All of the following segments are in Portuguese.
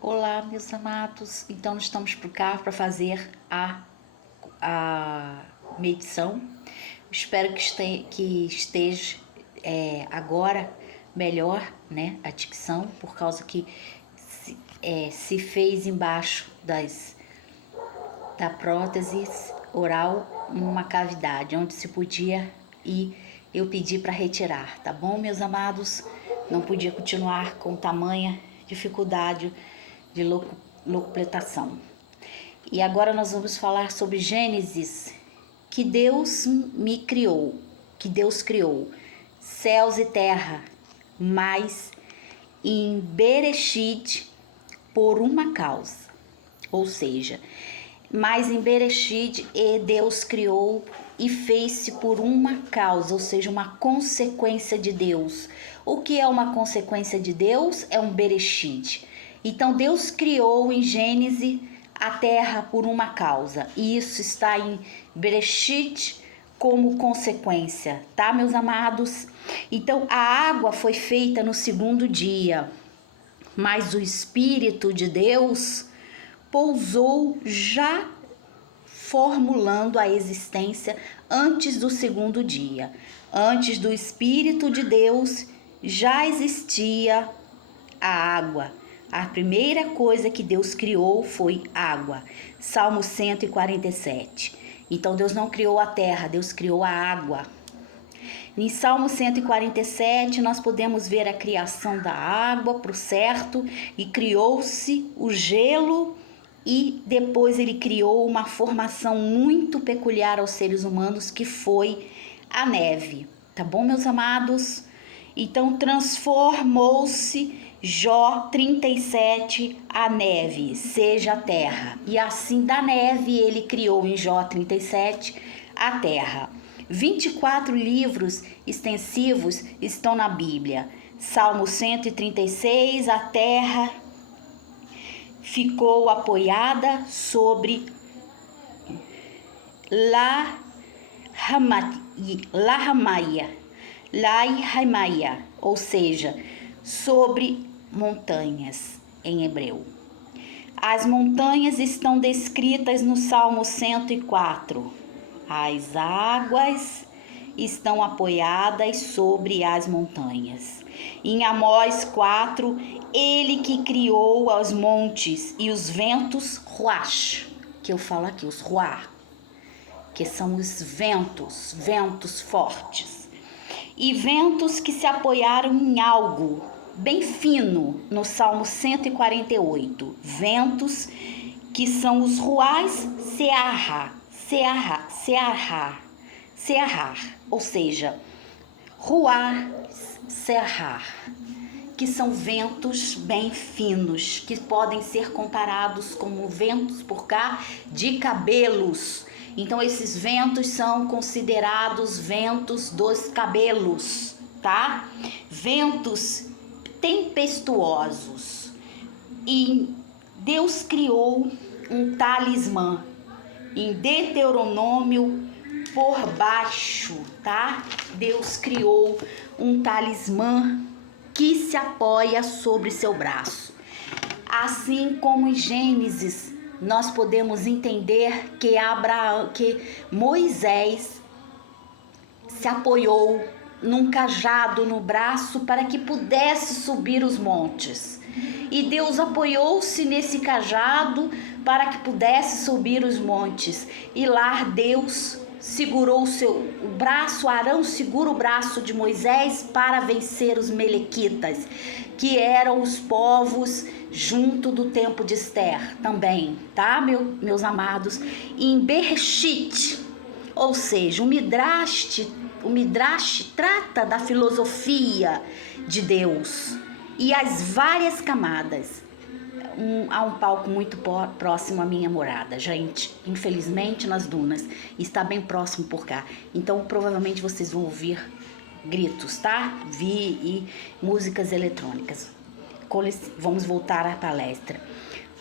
Olá, meus amados. Então, estamos por cá para fazer a medição. Espero que esteja agora melhor, né, a dicção, por causa que se fez embaixo da prótese oral uma cavidade onde se podia e eu pedi para retirar, tá bom, meus amados? Não podia continuar com tamanha dificuldade de locupletação. E agora nós vamos falar sobre Gênesis, que Deus criou céus e terra, mas em Bereshit por uma causa. Ou seja, mas em Bereshit Deus criou e fez-se por uma causa, ou seja, uma consequência de Deus. O que é uma consequência de Deus? É um Bereshit. Então Deus criou em Gênesis a terra por uma causa, e isso está em Bereshit como consequência, tá, meus amados? Então a água foi feita no segundo dia, mas o Espírito de Deus pousou já formulando a existência antes do segundo dia. Antes do Espírito de Deus já existia a água. A primeira coisa que Deus criou foi água. Salmo 147. Então Deus não criou a terra, Deus criou a água. Em Salmo 147 nós podemos ver a criação da água, por certo, e criou-se o gelo e depois ele criou uma formação muito peculiar aos seres humanos que foi a neve. Tá bom, meus amados? Então transformou-se Jó 37, a neve, seja a terra. E assim da neve ele criou em Jó 37 a terra. 24 livros extensivos estão na Bíblia. Salmo 136, a terra ficou apoiada sobre Lai-Hamaia, ou seja, sobre montanhas em hebreu. As montanhas estão descritas no Salmo 104. As águas estão apoiadas sobre as montanhas. Em Amós 4, ele que criou os montes e os ventos ruach, que eu falo aqui, os ruach, que são os ventos fortes. E ventos que se apoiaram em algo bem fino, no Salmo 148. Ventos que são os ruais Seahar, ou seja, ruar, Seahar, que são ventos bem finos, que podem ser comparados como ventos por cá de cabelos. Então esses ventos são considerados ventos dos cabelos, tá? Ventos tempestuosos. E Deus criou um talismã em Deuteronômio por baixo, tá? Deus criou um talismã que se apoia sobre seu braço. Assim como em Gênesis, nós podemos entender que Moisés se apoiou num cajado no braço para que pudesse subir os montes. E Deus apoiou-se nesse cajado para que pudesse subir os montes. E lá Deus segurou o braço, Arão segura o braço de Moisés para vencer os melequitas, que eram os povos junto do tempo de Esther também, tá, meus amados? Em Bereshit, ou seja, o Midrash trata da filosofia de Deus e as várias camadas. Há um palco muito próximo à minha morada, gente, infelizmente nas dunas, está bem próximo por cá, então provavelmente vocês vão ouvir gritos, tá? E músicas eletrônicas. Vamos voltar à palestra.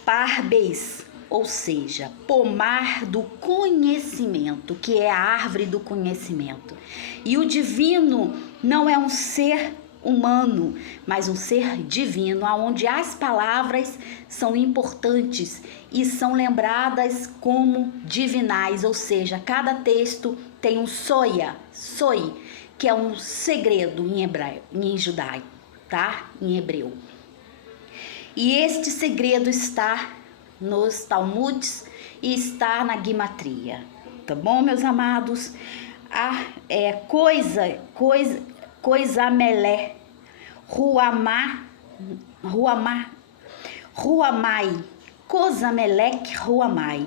Parbeis, ou seja, pomar do conhecimento, que é a árvore do conhecimento. E o divino não é um ser humano, mas um ser divino, onde as palavras são importantes e são lembradas como divinais, ou seja, cada texto tem um soia, que é um segredo em hebraico, em judaico, tá? Em hebreu. E este segredo está nos Talmudes e está na Guimatria, tá bom, meus amados? Coisa-melé, Ruamai, Cosamelec Ruamai,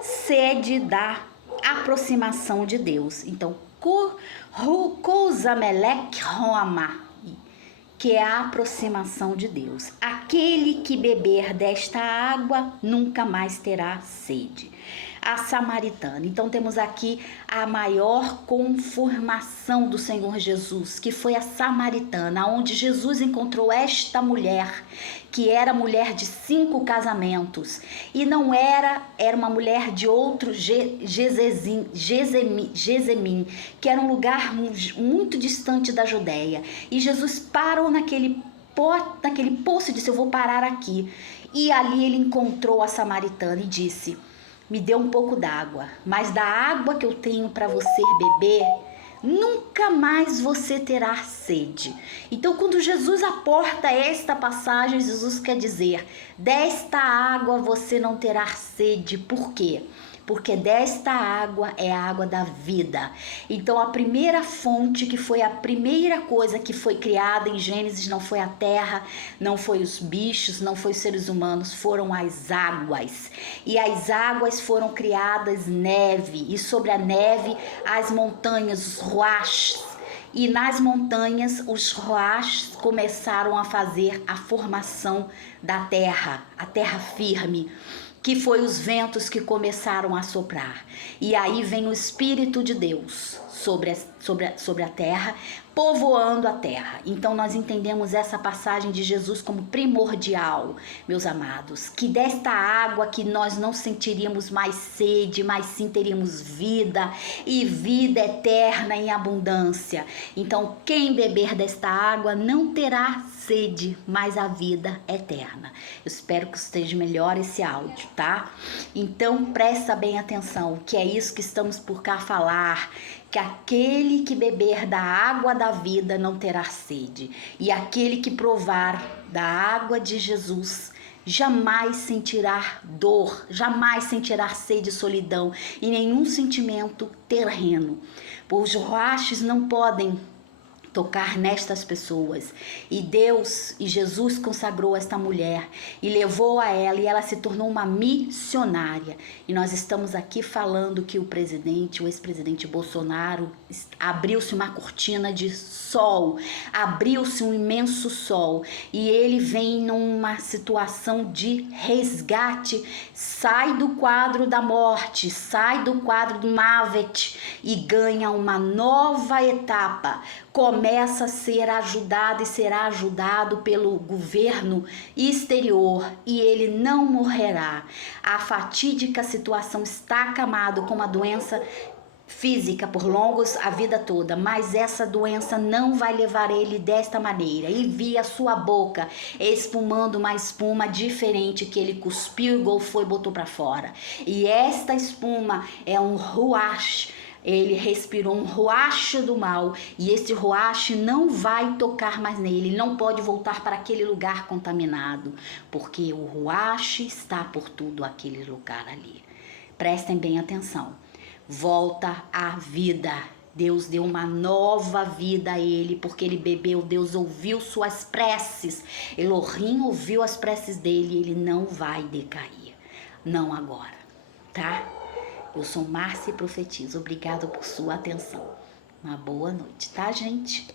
sede da aproximação de Deus. Então, Cosamelec Ruamai, que é a aproximação de Deus. Aquele que beber desta água nunca mais terá sede. A samaritana. Então temos aqui a maior conformação do Senhor Jesus, que foi a samaritana, onde Jesus encontrou esta mulher, que era mulher de 5 casamentos, e não era uma mulher de outro Gezemim, que era um lugar muito distante da Judéia. E Jesus parou naquele poço e disse: eu vou parar aqui. E ali ele encontrou a samaritana e disse: me dê um pouco d'água, mas da água que eu tenho para você beber, nunca mais você terá sede. Então, quando Jesus aporta esta passagem, Jesus quer dizer: desta água você não terá sede. Por quê? Porque desta água é a água da vida. Então a primeira fonte, que foi a primeira coisa que foi criada em Gênesis, não foi a terra, não foi os bichos, não foi os seres humanos, foram as águas. E as águas foram criadas neve, e sobre a neve as montanhas, os roachs. E nas montanhas os roachs começaram a fazer a formação da terra, a terra firme, que foi os ventos que começaram a soprar. E aí vem o Espírito de Deus sobre a terra, povoando a terra. Então nós entendemos essa passagem de Jesus como primordial, meus amados, que desta água que nós não sentiríamos mais sede, mas sim teríamos vida, e vida eterna em abundância. Então quem beber desta água não terá sede, mas a vida eterna. Eu espero que esteja melhor esse áudio, tá? Então presta bem atenção, que é isso que estamos por cá falar, que aquele que beber da água da vida não terá sede, e aquele que provar da água de Jesus jamais sentirá dor, jamais sentirá sede e solidão e nenhum sentimento terreno. Pois os roachos não podem tocar nestas pessoas, e Deus e Jesus consagrou esta mulher e levou a ela, e ela se tornou uma missionária. E nós estamos aqui falando que o ex-presidente Bolsonaro, abriu-se uma cortina de sol, abriu-se um imenso sol, e ele vem numa situação de resgate, sai do quadro da morte, sai do quadro do Mavet e ganha uma nova etapa. Começa a ser ajudado e será ajudado pelo governo exterior, e ele não morrerá. A fatídica situação está acamado com uma doença física por longos a vida toda, mas essa doença não vai levar ele desta maneira. E vi a sua boca espumando uma espuma diferente que ele cuspiu e golfou e botou para fora. E esta espuma é um ruach. Ele respirou um ruach do mal, e esse ruach não vai tocar mais nele, ele não pode voltar para aquele lugar contaminado, porque o ruach está por tudo aquele lugar ali. Prestem bem atenção. Volta à vida. Deus deu uma nova vida a ele, porque ele bebeu. Deus ouviu suas preces. Elohim ouviu as preces dele, e ele não vai decair. Não agora, tá? Eu sou Márcia e profetizo. Obrigada por sua atenção. Uma boa noite, tá, gente?